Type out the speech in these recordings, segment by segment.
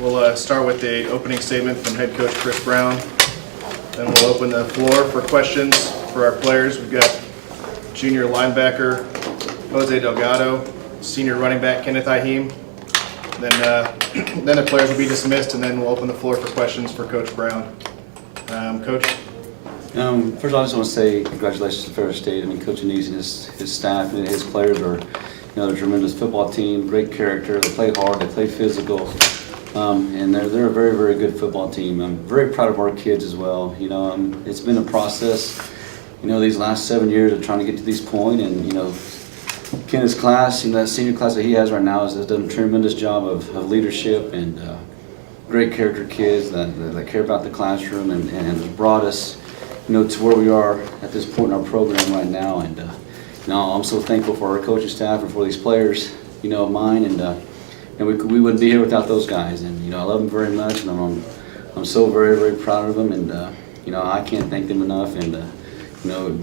We'll start with the opening statement from head coach Chris Brown. Then we'll open the floor for questions for our players. We've got junior linebacker Jose Delgado, senior running back Kenneth Iheme. Then the players will be dismissed, and then we'll open the floor for questions for Coach Brown. Coach? First of all, I just want to say congratulations to Ferris State. I mean, Coach Iheme and his staff and his players are, they're a tremendous football team, great character. They play hard, they play physical, and they're a very, very good football team. I'm very proud of our kids as well. It's been a process, these last 7 years of trying to get to this point, and Kenneth's class, that senior class that he has right now has done a tremendous job of leadership and great character kids that care about the classroom and has brought us, to where we are at this point in our program right now. And I'm so thankful for our coaching staff and for these players, of mine, and we wouldn't be here without those guys. And I love them very much, and I'm so very, very proud of them, and I can't thank them enough. And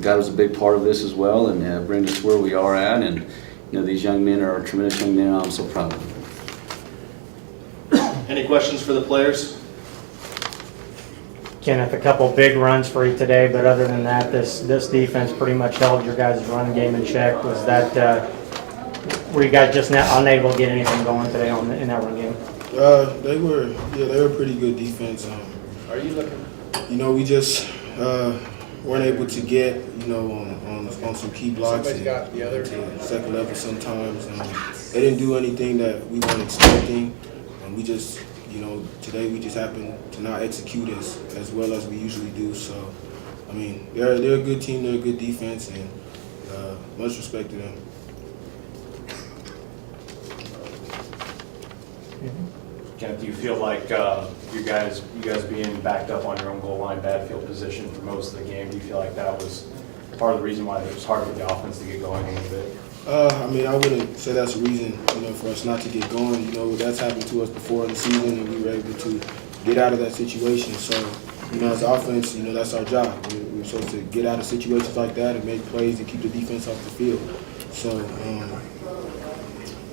God was a big part of this as well, and bring us where we are at. And these young men are tremendous young men, and I'm so proud of them. Any questions for the players? Kenneth, a couple big runs for you today, but other than that, this defense pretty much held your guys' run game in check. Was that were you guys just unable to get anything going today in that run game? They were pretty good defense. Are you looking? We just weren't able to get on some key blocks and to second level sometimes. They didn't do anything that we weren't expecting. We just, today we just happened to not execute as well as we usually do. So, I mean, they're a good team, they're a good defense, and much respect to them. Kenneth, do you feel like you guys being backed up on your own goal line, bad field position for most of the game, do you feel like that was part of the reason why it was hard for the offense to get going a little bit? I mean, I wouldn't say that's a reason, for us not to get going. That's happened to us before in the season, and we were able to get out of that situation. So, as offense, that's our job. We're supposed to get out of situations like that and make plays and keep the defense off the field. So,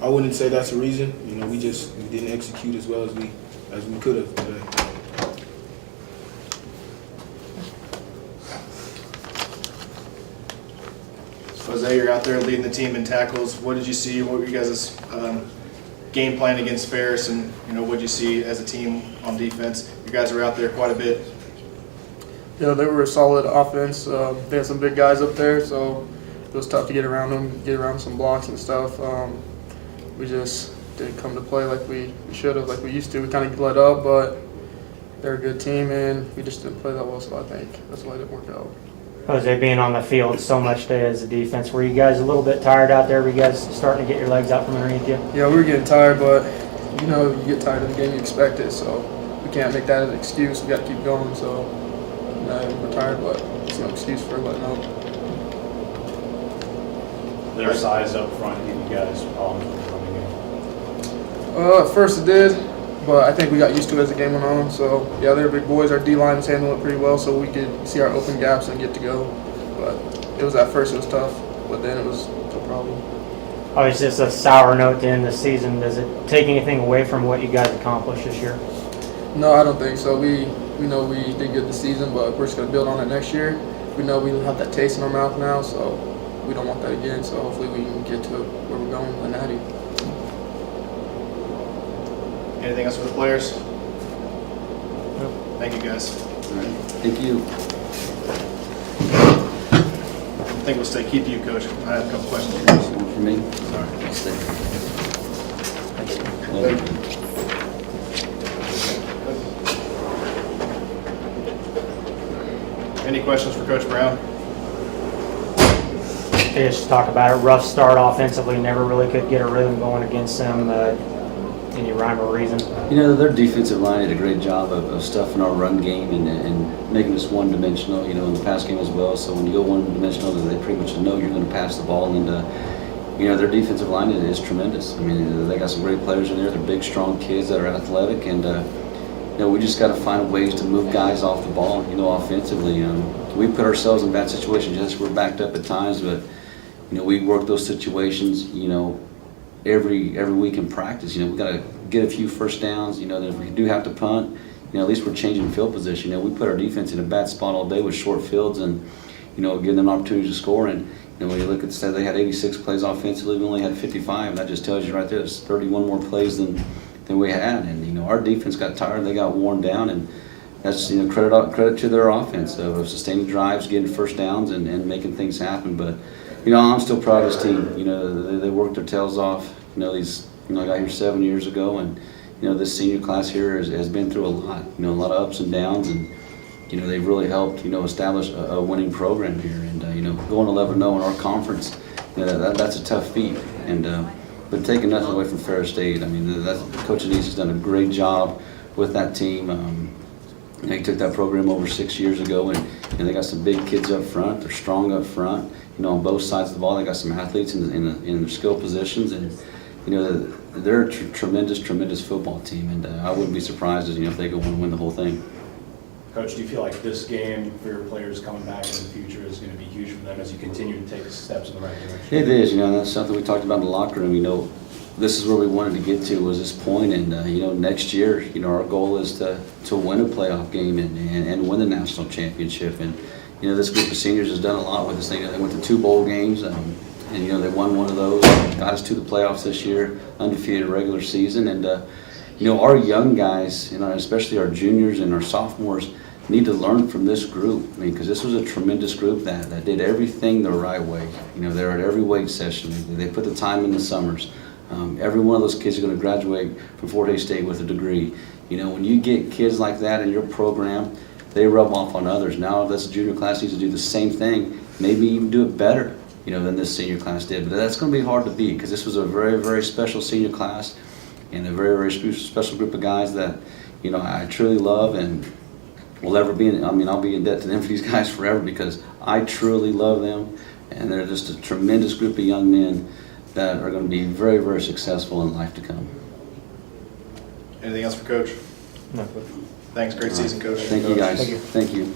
I wouldn't say that's a reason. We didn't execute as well as we could have today. Jose, you're out there leading the team in tackles. What did you see? What were you guys' game plan against Ferris, and what did you see as a team on defense? You guys were out there quite a bit. Yeah, they were a solid offense. They had some big guys up there, so it was tough to get around them, get around some blocks and stuff. We just didn't come to play like we should have, like we used to. We kind of let up, but they're a good team, and we just didn't play that well, so I think that's why it didn't work out. Jose, being on the field so much today as a defense, were you guys a little bit tired out there? Were you guys starting to get your legs out from underneath you? Yeah, we were getting tired, but you get tired of the game, you expect it, so we can't make that an excuse. We got to keep going. So we're tired, but it's no excuse for letting up. Their size up front gave you guys problems with the running game? At first it did, but I think we got used to it as the game went on. So, yeah, they're big boys. Our D-line was handling it pretty well, so we could see our open gaps and get to go. But at first it was tough, but then it was no problem. Obviously, it's a sour note to end the season. Does it take anything away from what you guys accomplished this year? No, I don't think so. We know we did good this season, but we're just going to build on it next year. We know we have that taste in our mouth now, so we don't want that again. So hopefully we can get to where we're going with the Natty. Anything else for the players? No. Thank you, guys. All right. Thank you. I think we'll stay. Keep you, Coach. I have a couple questions for you. One for me. Sorry. I'll stay. Thank you. Any questions for Coach Brown? Just talk about it. Rough start offensively. Never really could get a rhythm going against them. Any rhyme or reason? Their defensive line did a great job of stuffing our run game and making us one-dimensional, in the pass game as well. So when you go one-dimensional, they pretty much know you're going to pass the ball. And, their defensive line is tremendous. I mean, they got some great players in there. They're big, strong kids that are athletic. And, we just got to find ways to move guys off the ball, offensively. We put ourselves in bad situations. Yes, we're backed up at times, but, we work those situations, every week in practice. We got to get a few first downs. You know, that if we do have to punt, you know, at least we're changing field position. You know, we put our defense in a bad spot all day with short fields and, you know, giving them opportunities to score. And, you know, when you look at the stat, they had 86 plays offensively. We only had 55. That just tells you right there, there's 31 more plays than we had. And, you know, our defense got tired. They got worn down. And that's, you know, credit to their offense of sustaining drives, getting first downs, and making things happen. But, you know, I'm still proud of this team. You know, they worked their tails off. You know, I got here 7 years ago, and, you know, this senior class here has been through a lot. You know, a lot of ups and downs, and, you know, they've really helped, you know, establish a winning program here. And, you know, going 11-0 in our conference, you know, that's a tough feat. And, but taking nothing away from Ferris State, I mean, Coach Iheme has done a great job with that team. He took that program over 6 years ago, and you know, they got some big kids up front. They're strong up front. You know, on both sides of the ball, they got some athletes in their skill positions, and you know, they're a tremendous football team. And I wouldn't be surprised, you know, if they go win the whole thing. Coach, do you feel like this game for your players coming back in the future is going to be huge for them as you continue to take steps in the right direction? It is. You know, that's something we talked about in the locker room. You know, this is where we wanted to get to, was this point. And you know, next year, you know, our goal is to win a playoff game and win the national championship. And you know, this group of seniors has done a lot with us. They went to 2 bowl games, and you know, they won one of those. Got us to the playoffs this year, undefeated regular season. And you know, our young guys, you know, especially our juniors and our sophomores, need to learn from this group. I mean, because this was a tremendous group that did everything the right way. You know, they're at every weight session. They put the time in the summers. Every one of those kids are going to graduate from Fort Hays State with a degree. You know, when you get kids like that in your program, they rub off on others. Now this junior class needs to do the same thing, maybe even do it better, you know, than this senior class did. But that's going to be hard to beat, because this was a very, very special senior class and a very, very special group of guys that, you know, I truly love and will ever be in. I mean, I'll be in debt to them for these guys forever, because I truly love them, and they're just a tremendous group of young men that are going to be very, very successful in life to come. Anything else for Coach? No. Thanks. Great season, Coach. Thank you, guys. Thank you. Thank you.